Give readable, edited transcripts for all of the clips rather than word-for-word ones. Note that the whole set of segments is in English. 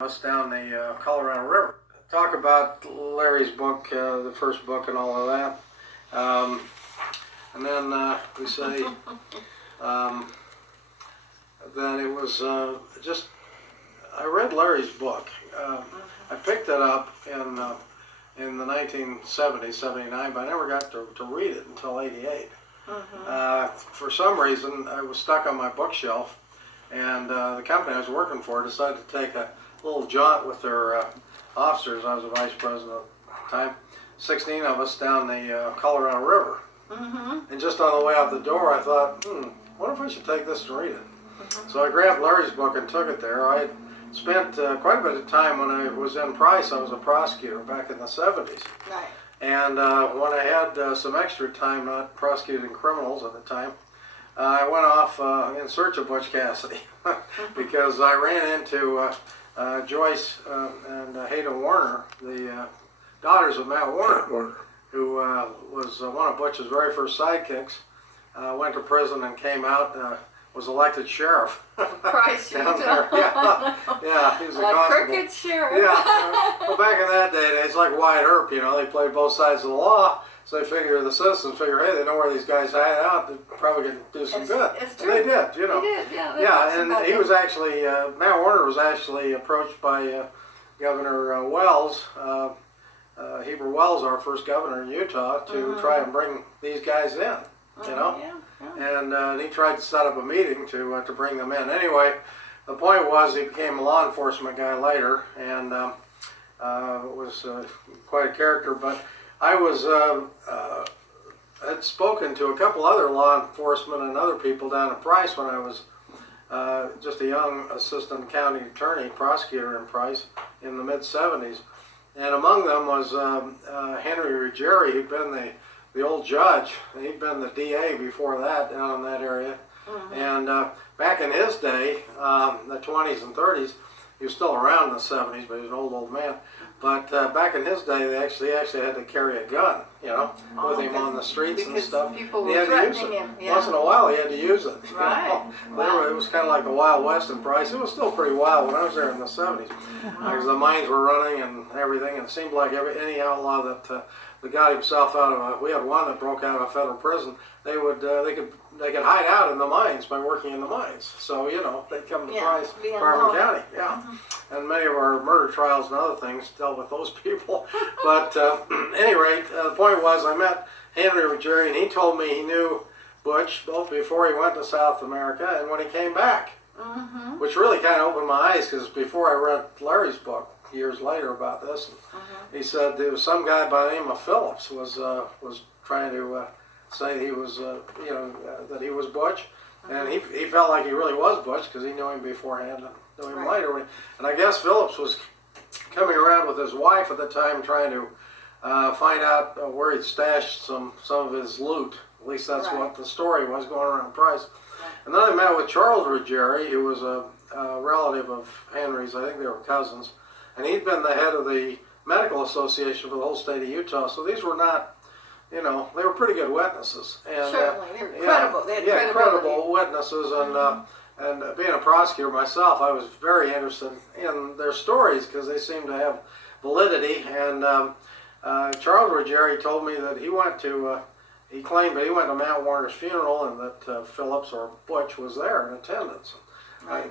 Us down the Colorado River. Talk about Larry's book, the first book and all of that. And then we say that it was just, I read Larry's book. I picked it up in the 1970s, 79, but I never got to read it until 88. For some reason, I was stuck on my bookshelf, and the company I was working for decided to take a little jaunt with their officers. I was a vice president at the time. 16 of us down the Colorado River. And just on the way out the door, I thought, what if I should take this and read it? So I grabbed Larry's book and took it there. I had spent quite a bit of time when I was in Price. I was a prosecutor back in the 70s. Right. And when I had some extra time, not prosecuting criminals at the time, I went off in search of Butch Cassidy because I ran into Joyce and Hayden Warner, the daughters of Matt Warner, who was one of Butch's very first sidekicks, went to prison and came out, was elected sheriff. Price, down there. Yeah, he was a constable. crooked sheriff. Yeah, well, back in that day, it's like Wyatt Earp, you know, they played both sides of the law. So they figure, the citizens figure, hey, they know where these guys hide out, they probably can do some good. It's true. And they did, you know. They did, yeah. Yeah, and he was actually, Matt Warner was actually approached by Governor Wells, Heber Wells, our first governor in Utah, to try and bring these guys in, you know. And he tried to set up a meeting to bring them in. Anyway, the point was he became a law enforcement guy later, and was quite a character, but I was had spoken to a couple other law enforcement and other people down at Price when I was just a young assistant county attorney, prosecutor in Price in the mid-70s. And among them was Henry Ruggeri, who'd been the old judge. He'd been the DA before that down in that area. And back in his day, the 20s and 30s, he was still around in the 70s, but he was an old man. But back in his day, they actually had to carry a gun, you know, with him on the streets and stuff. People he were had to use it. him. Yeah. Once in a while, he had to use it. Right. You know? It was kind of like the Wild West in Price. It was still pretty wild when I was there in the 70s. Because the mines were running and everything, and it seemed like any outlaw that got himself out of we had one that broke out of a federal prison. They could hide out in the mines by working in the mines. So, you know, they'd come to Price, Farming County, and many of our murder trials and other things dealt with those people. But at any rate, the point was I met Henry Ruggeri, and he told me he knew Butch both before he went to South America and when he came back, which really kind of opened my eyes, because before I read Larry's book years later about this, he said there was some guy by the name of Phillips was trying to say he was, that he was Butch, and he felt like he really was Butch because he knew him beforehand and knew him later. And I guess Phillips was coming around with his wife at the time trying to find out where he'd stashed some of his loot. At least that's what the story was going around Price. And then I met with Charles Ruggeri, who was a relative of Henry's. I think they were cousins. And he'd been the head of the medical association for the whole state of Utah. So these were not, you know, they were pretty good witnesses. And, certainly, they were credible. They had credible witnesses. And being a prosecutor myself, I was very interested in their stories because they seemed to have validity. And Charles Ruggeri told me that he went to, he claimed that he went to Matt Warner's funeral and that Phillips or Butch was there in attendance.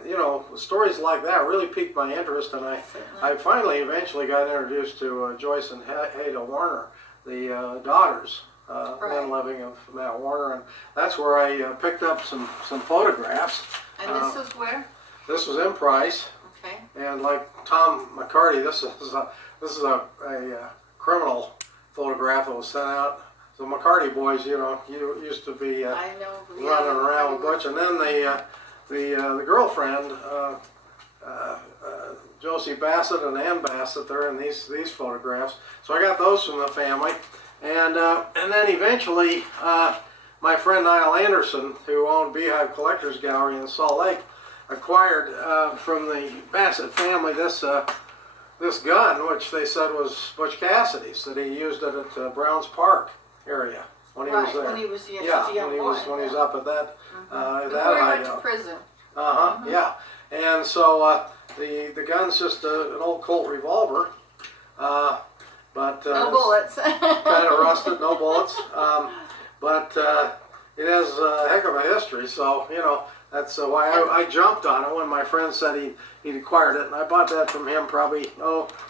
You know, stories like that really piqued my interest, and I finally eventually got introduced to Joyce and Hayden Warner, the daughters, then living of Matt Warner, and that's where I picked up some photographs. And this is where? This was in Price. Okay. And like Tom McCarty, this is a criminal photograph that was sent out. The McCarty boys, you know, used to be running around with Butch, and then the girlfriend, Josie Bassett and Ann Bassett, they're in these photographs. So I got those from the family, and then eventually my friend Niall Anderson, who owned Beehive Collectors Gallery in Salt Lake, acquired from the Bassett family this gun, which they said was Butch Cassidy's, that he used it at Browns Park area. When he was there. When he was just a young boy. When he was up at that, Before he went to prison. Yeah. And so the gun's just an old Colt revolver, but no bullets. kind of rusted, no bullets. But it has a heck of a history, so that's why I jumped on it when my friend said he'd acquired it, and I bought that from him probably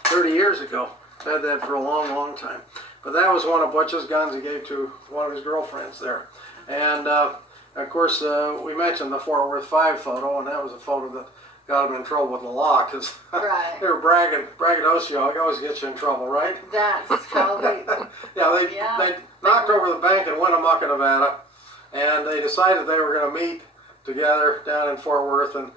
30 years ago. I had that for a long, long time. But that was one of Butch's guns he gave to one of his girlfriends there. And of course, we mentioned the Fort Worth 5 photo, and that was a photo that got him in trouble with the law because right. they were braggadocio. It always gets you in trouble, right? That's how they. They knocked over the bank and went amok in Nevada, and they decided they were going to meet together down in Fort Worth, and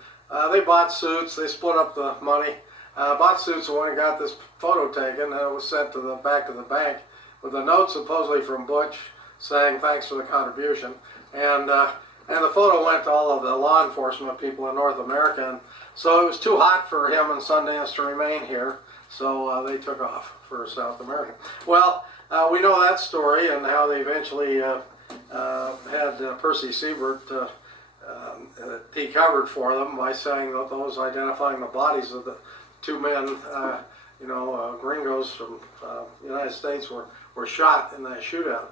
they bought suits. They split up the money, bought suits, and went and got this photo taken, and it was sent back to the bank with a note supposedly from Butch saying thanks for the contribution, and the photo went to all of the law enforcement people in North America, and so it was too hot for him and Sundance to remain here, so they took off for South America. Well, we know that story and how they eventually had Percy Siebert he covered for them by saying that those identifying the bodies of the two men, gringos from the United States were shot in that shootout.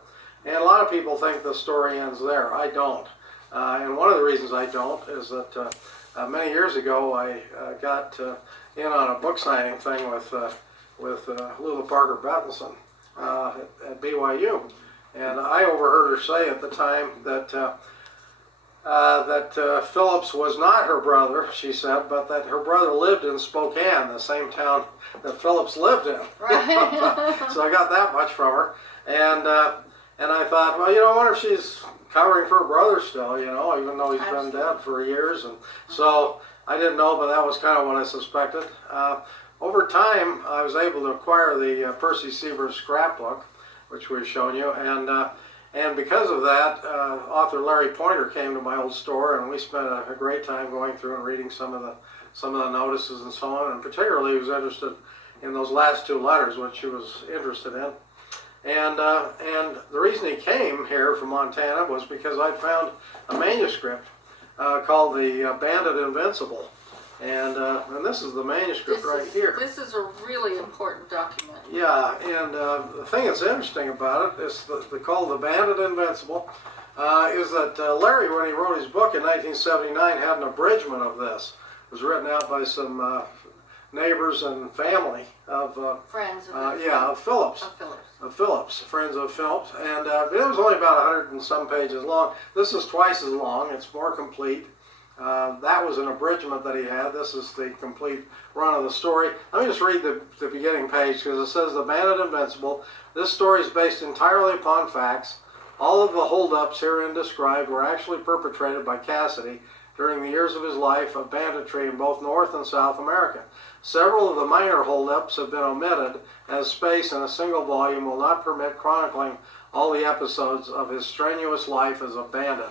And a lot of people think the story ends there. I don't. And one of the reasons I don't is that many years ago I got in on a book signing thing with Lula Parker Battinson at BYU. And I overheard her say at the time that Phillips was not her brother, she said, but that her brother lived in Spokane, the same town that Phillips lived in. Right. So I got that much from her. And I thought, well, I wonder if she's covering for her brother still, even though he's been dead for years. And so I didn't know, but that was kind of what I suspected. Over time, I was able to acquire the Percy Siebert scrapbook, which we've shown you, and because of that, author Larry Pointer came to my old store, and we spent a great time going through and reading some of the notices and so on. And particularly, he was interested in those last two letters, which he was interested in. And the reason he came here from Montana was because I found a manuscript called the Bandit Invincible. And this is the manuscript here. This is a really important document. Yeah, and the thing that's interesting about it is called the Bandit Invincible, is that Larry, when he wrote his book in 1979, had an abridgment of this. It was written out by some neighbors and family of friends of Phillips. Of Phillips, friends of Phillips, and it was only about 100 and some pages long. This is twice as long. It's more complete. That was an abridgment that he had. This is the complete run of the story. Let me just read the beginning page because it says, "The Bandit Invincible. This story is based entirely upon facts. All of the holdups herein described were actually perpetrated by Cassidy during the years of his life of banditry in both North and South America. Several of the minor holdups have been omitted, as space in a single volume will not permit chronicling all the episodes of his strenuous life as a bandit."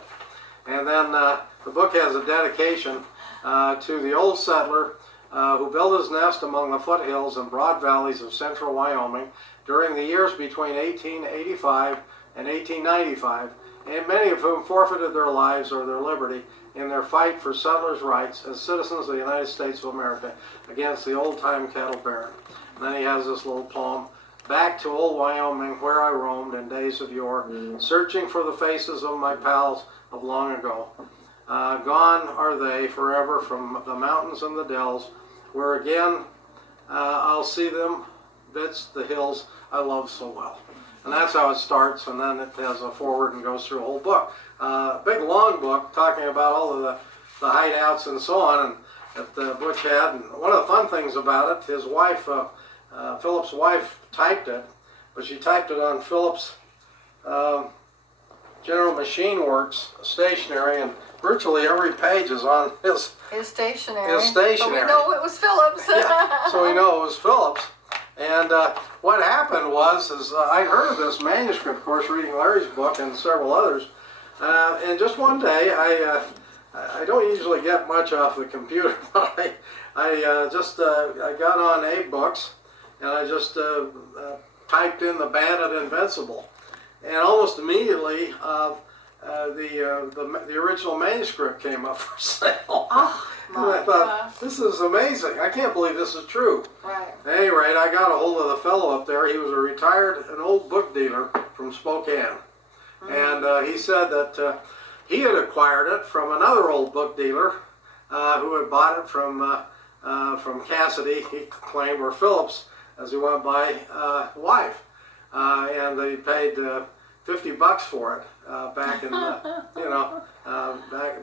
And then the book has a dedication to the old settler who built his nest among the foothills and broad valleys of central Wyoming during the years between 1885 and 1895, and many of whom forfeited their lives or their liberty in their fight for settlers' rights as citizens of the United States of America against the old-time cattle baron. And then he has this little poem, "Back to old Wyoming where I roamed in days of yore, searching for the faces of my pals of long ago. Gone are they forever from the mountains and the dells, where again I'll see them midst the hills I love so well." And that's how it starts, and then it has a forward and goes through a whole book. Big long book talking about all of the hideouts and so on and that Butch had. And one of the fun things about it, his wife, Phillips' wife, typed it, but she typed it on Phillips' General Machine Works stationery, and virtually every page is on his stationery. His stationery. So we know it was Phillips. Yeah, so we know it was Phillips. And what happened was, I heard of this manuscript, of course, reading Larry's book and several others. And just one day, I don't usually get much off the computer, but I got on Abe Books, and I just typed in the Bandit Invincible. And almost immediately, the original manuscript came up for sale. Oh, And I thought, this is amazing. I can't believe this is true. right. At any rate, I got a hold of the fellow up there. He was an old book dealer from Spokane. And he said that he had acquired it from another old book dealer who had bought it from Cassidy, he claimed, or Phillips, as he went by, wife. And they paid $50 for it back in the,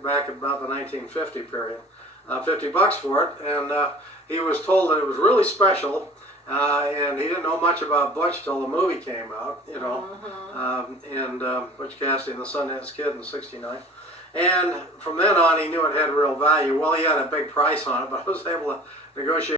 back about the 1950 period. $50 for it, and he was told that it was really special, and he didn't know much about Butch till the movie came out, and Butch Cassidy and the Sundance Kid in '69. And from then on, he knew it had real value. Well, he had a big price on it, but I was able to negotiate